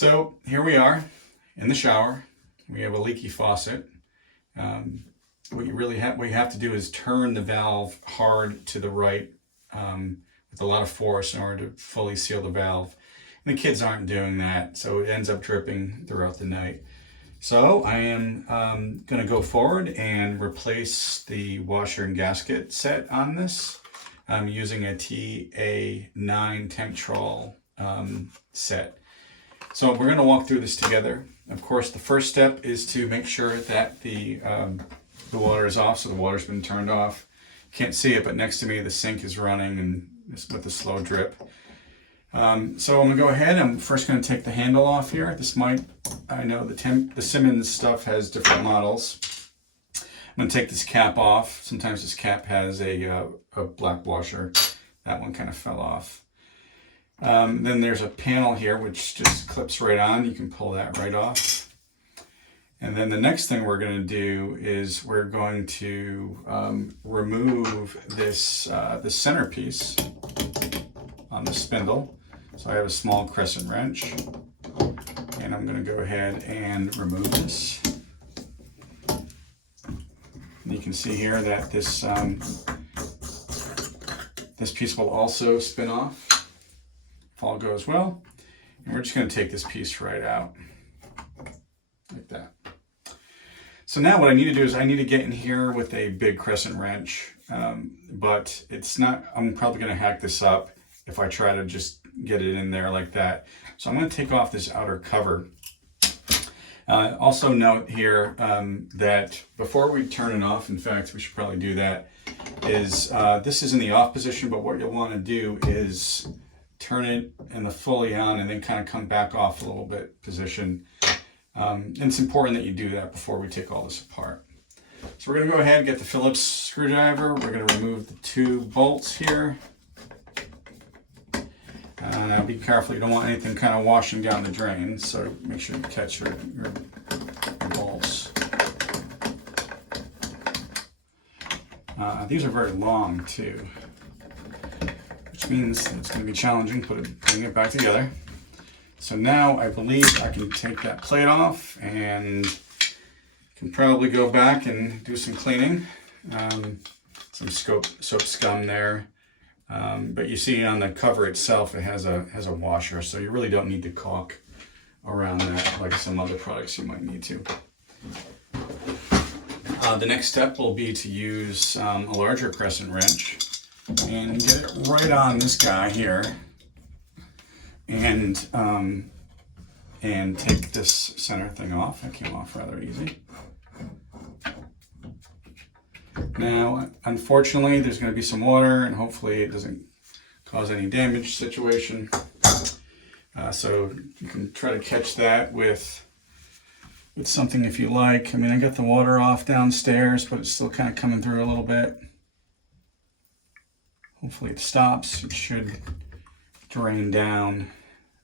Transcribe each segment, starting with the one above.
So here we are in the shower. We have a leaky faucet. What we have to do is turn the valve hard to the right with a lot of force in order to fully seal the valve. And the kids aren't doing that, so it ends up dripping throughout the night. So I am going to go forward and replace the washer and gasket set on this. I'm using a TA-9 tank trawl set. So we're going to walk through this together. Of course, the first step is to make sure that the water is off, so the water's been turned off. Can't see it, but next to me the sink is running and with a slow drip. So I'm going to go ahead. I'm first going to take the handle off here. I know the Symmons stuff has different models. I'm going to take this cap off. Sometimes this cap has a black washer. That one kind of fell off. Then there's a panel here which just clips right on. You can pull that right off. And then the next thing we're going to do is we're going to remove this the centerpiece on the spindle. So I have a small crescent wrench, and I'm going to go ahead and remove this. And you can see here that this this piece will also spin off if all goes well. And we're just going to take this piece right out like that. So now what I need to do is I need to get in here with a big crescent wrench, but it's not, I'm probably going to hack this up if I try to just get it in there like that. So I'm going to take off this outer cover. Also note here that before we turn it off, in fact, we should probably do that, is this is in the off position, but what you'll want to do is turn it in the fully on and then kind of come back off a little bit position. And it's important that you do that before we take all this apart. So we're going to go ahead and get the Phillips screwdriver. We're going to remove the two bolts here. Now be careful, you don't want anything kind of washing down the drain, so make sure you catch your bolts. These are very long too, which means it's going to be challenging putting it back together. So now I believe I can take that plate off and can probably go back and do some cleaning. Some soap scum there. But you see on the cover itself, it has a washer, so you really don't need to caulk around that like some other products you might need to. The next step will be to use a larger crescent wrench and get it right on this guy here, and take this center thing off. That came off rather easy. Now, unfortunately, there's going to be some water, and hopefully it doesn't cause any damage situation. So you can try to catch that with something if you like. I mean, I got the water off downstairs, but it's still kind of coming through a little bit. Hopefully it stops. It should drain down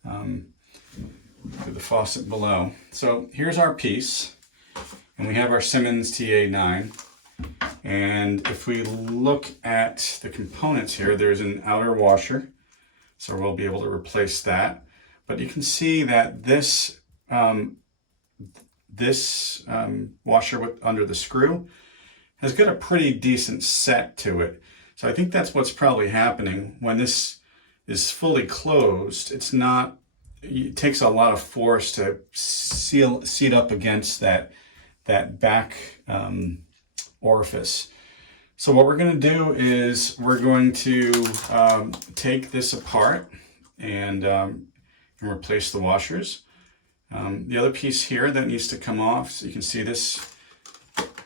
to the faucet below. So here's our piece, and we have our Symmons TA-9. And if we look at the components here, there's an outer washer, so we'll be able to replace that. But you can see that this washer under the screw has got a pretty decent set to it. So I think that's what's probably happening when this is fully closed. It takes a lot of force to seat up against that back orifice. So what we're going to do is we're going to take this apart and replace the washers. The other piece here that needs to come off, so you can see this,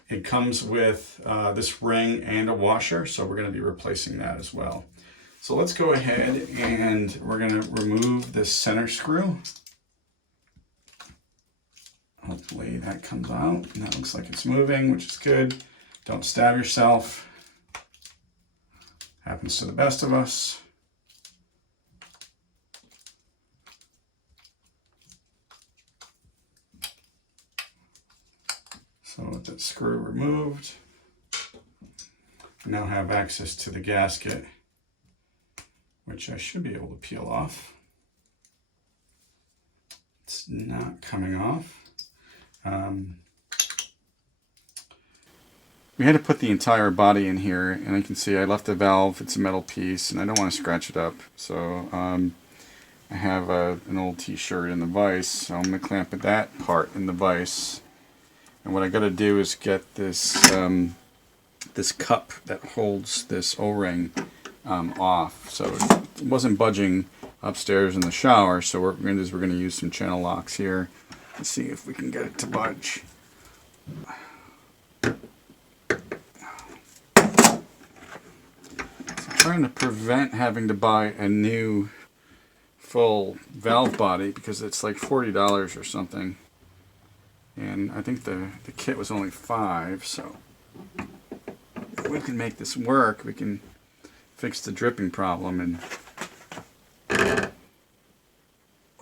it comes with this ring and a washer, so we're going to be replacing that as well. So let's go ahead and we're going to remove this center screw. Hopefully that comes out, and that looks like it's moving, which is good. Don't stab yourself. Happens to the best of us. So with that screw removed, I now have access to the gasket, which I should be able to peel off. It's not coming off. We had to put the entire body in here, and you can see I left the valve. It's a metal piece, and I don't want to scratch it up. So I have an old t-shirt in the vise, so I'm going to clamp that part in the vise. And what I got to do is get this this cup that holds this O-ring off. So it wasn't budging upstairs in the shower, so what we're going to do is we're going to use some channel locks here and see if we can get it to budge. Trying to prevent having to buy a new full valve body because it's like $40 or something, and I think the kit was only $5. So if we can make this work, we can fix the dripping problem. And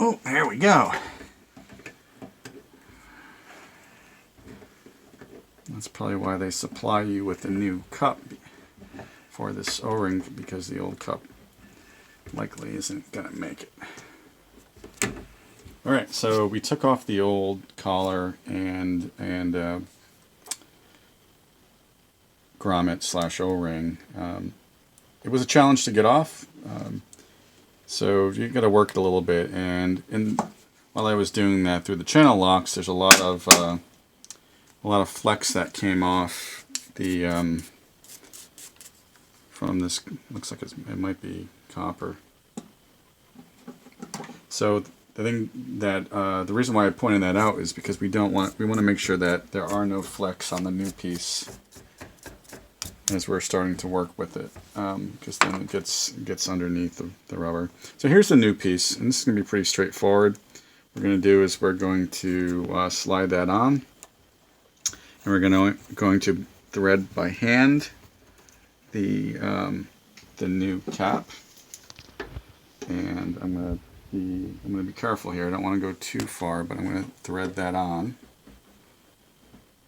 oh, there we go. That's probably why they supply you with a new cup for this O-ring, because the old cup likely isn't gonna make it. All right, so we took off the old collar and grommet / O-ring. It was a challenge to get off, so you got to work it a little bit. And while I was doing that through the channel locks, there's a lot of flex that came off the from this. Looks like it might be copper. So the thing that the reason why I pointed that out is because we want to make sure that there are no flecks on the new piece as we're starting to work with it, because then it gets underneath the rubber. So here's the new piece, and this is going to be pretty straightforward. What we're going to do is we're going to slide that on, and we're going to thread by hand the new cap. And I'm going to be careful here. I don't want to go too far, but I'm going to thread that on.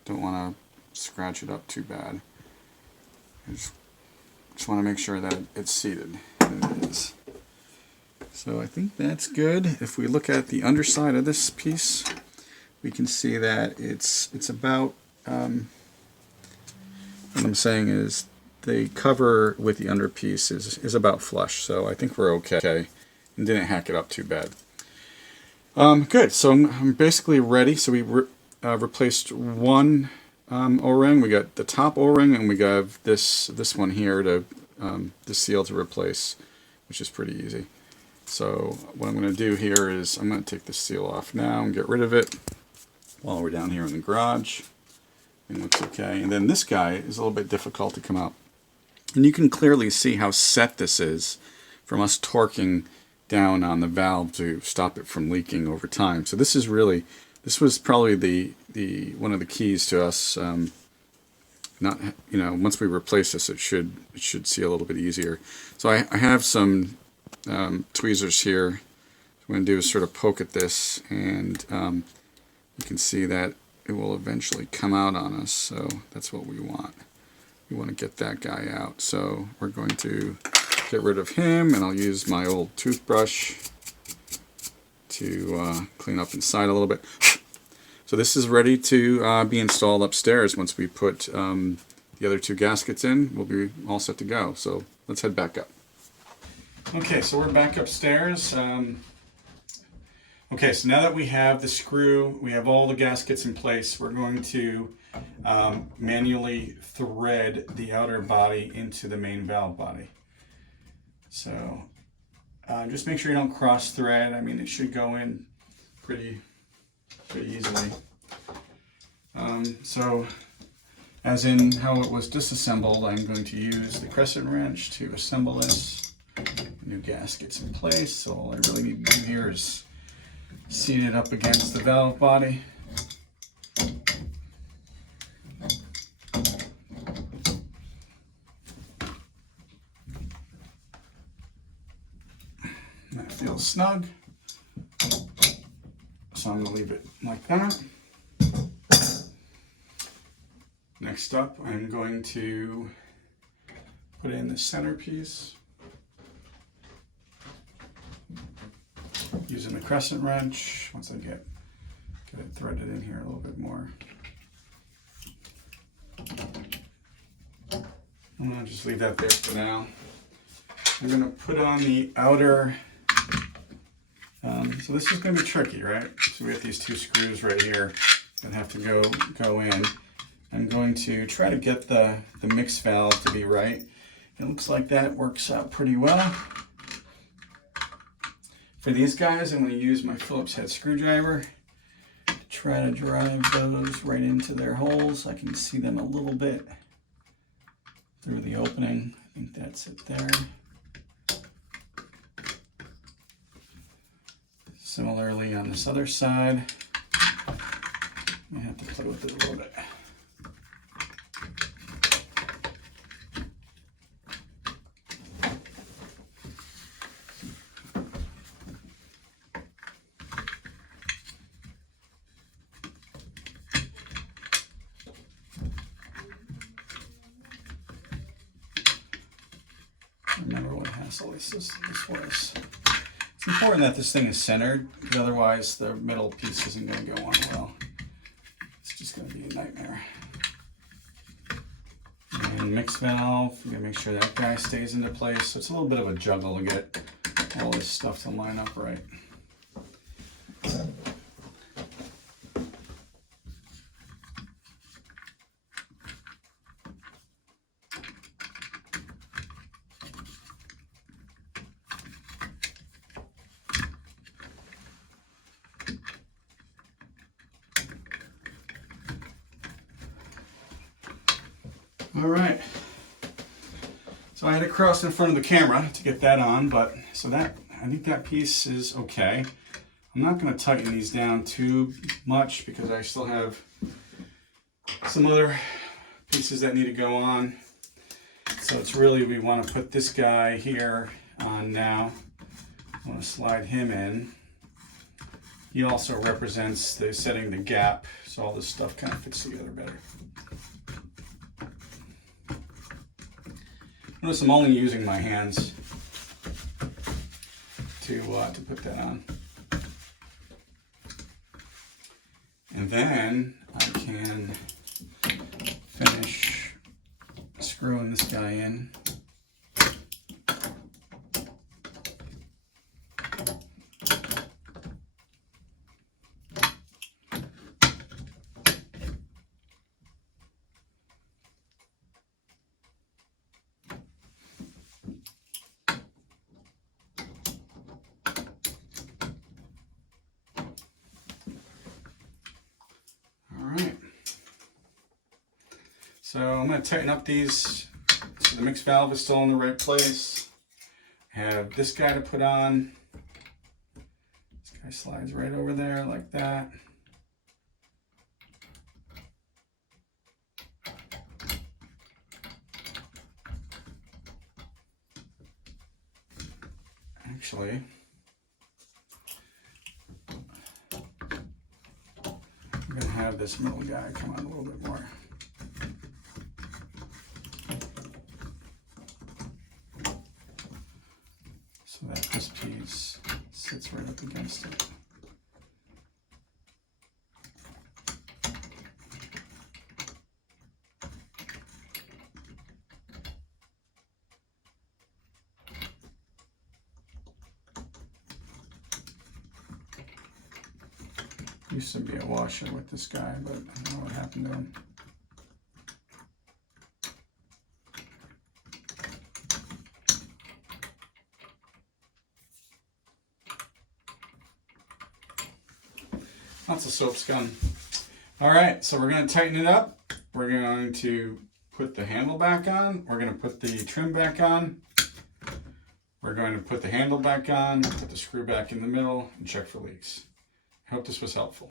Don't want to scratch it up too bad. I just want to make sure that it's seated. And it is. So I think that's good. If we look at the underside of this piece, we can see that it's about, what I'm saying is the cover with the underpiece is about flush. So I think we're okay. And didn't hack it up too bad. Good, so I'm basically ready. So we replaced one O-ring. We got the top O-ring, and we got this one here to the seal to replace, which is pretty easy. So what I'm going to do here is I'm going to take the seal off now and get rid of it while we're down here in the garage. It looks okay. And then this guy is a little bit difficult to come out. And you can clearly see how set this is from us torquing down on the valve to stop it from leaking over time. So this was probably the one of the keys to us once we replace this, it should see a little bit easier. So I have some tweezers here. What I'm going to do is sort of poke at this, and you can see that it will eventually come out on us. So that's what we want. We want to get that guy out. So we're going to get rid of him, and I'll use my old toothbrush to clean up inside a little bit. So this is ready to be installed upstairs. Once we put the other two gaskets in, we'll be all set to go. So let's head back up. Okay, so we're back upstairs. Okay, so now that we have the screw, we have all the gaskets in place, we're going to manually thread the outer body into the main valve body. So just make sure you don't cross thread. I mean, it should go in pretty easily. So as in how it was disassembled, I'm going to use the crescent wrench to assemble this. New gaskets in place. So all I really need to do here is seat it up against the valve body. That feels snug, so I'm going to leave it like that. Next up, I'm going to put in the centerpiece. using the crescent wrench once I get it threaded in here a little bit more. I'm gonna just leave that there for now. I'm gonna put on the outer, so this is gonna be tricky, right? So we have these two screws right here that have to go in. I'm going to try to get the mix valve to be right. It looks like that works out pretty well. For these guys, I'm going to use my Phillips head screwdriver to try to drive those right into their holes. I can see them a little bit through the opening. I think that's it there. Similarly on this other side, I have to play with it a little bit. Remember what hassle this was. It's important that this thing is centered, because otherwise the middle piece isn't going to go on well. It's just going to be a nightmare. And mix valve, you gotta make sure that guy stays into place. So it's a little bit of a juggle to get all this stuff to line up right. All right, so I had to cross in front of the camera to get that on, but so that, I think that piece is okay. I'm not going to tighten these down too much because I still have some other pieces that need to go on. So it's really, we want to put this guy here on now. I want to slide him in. He also represents the setting the gap, so all this stuff kind of fits together better. Notice I'm only using my hands to put that on. And then I can finish screwing this guy in. So I'm going to tighten up these so the mix valve is still in the right place. I have this guy to put on. This guy slides right over there like that. Actually, I'm going to have this middle guy come on a little bit more. So that this piece sits right up against it. Used to be a washer with this guy, but I don't know what happened to him. Lots of soap scum. All right, so we're going to tighten it up. We're going to put the handle back on. We're going to put the trim back on. We're going to put the handle back on, put the screw back in the middle, and check for leaks. I hope this was helpful.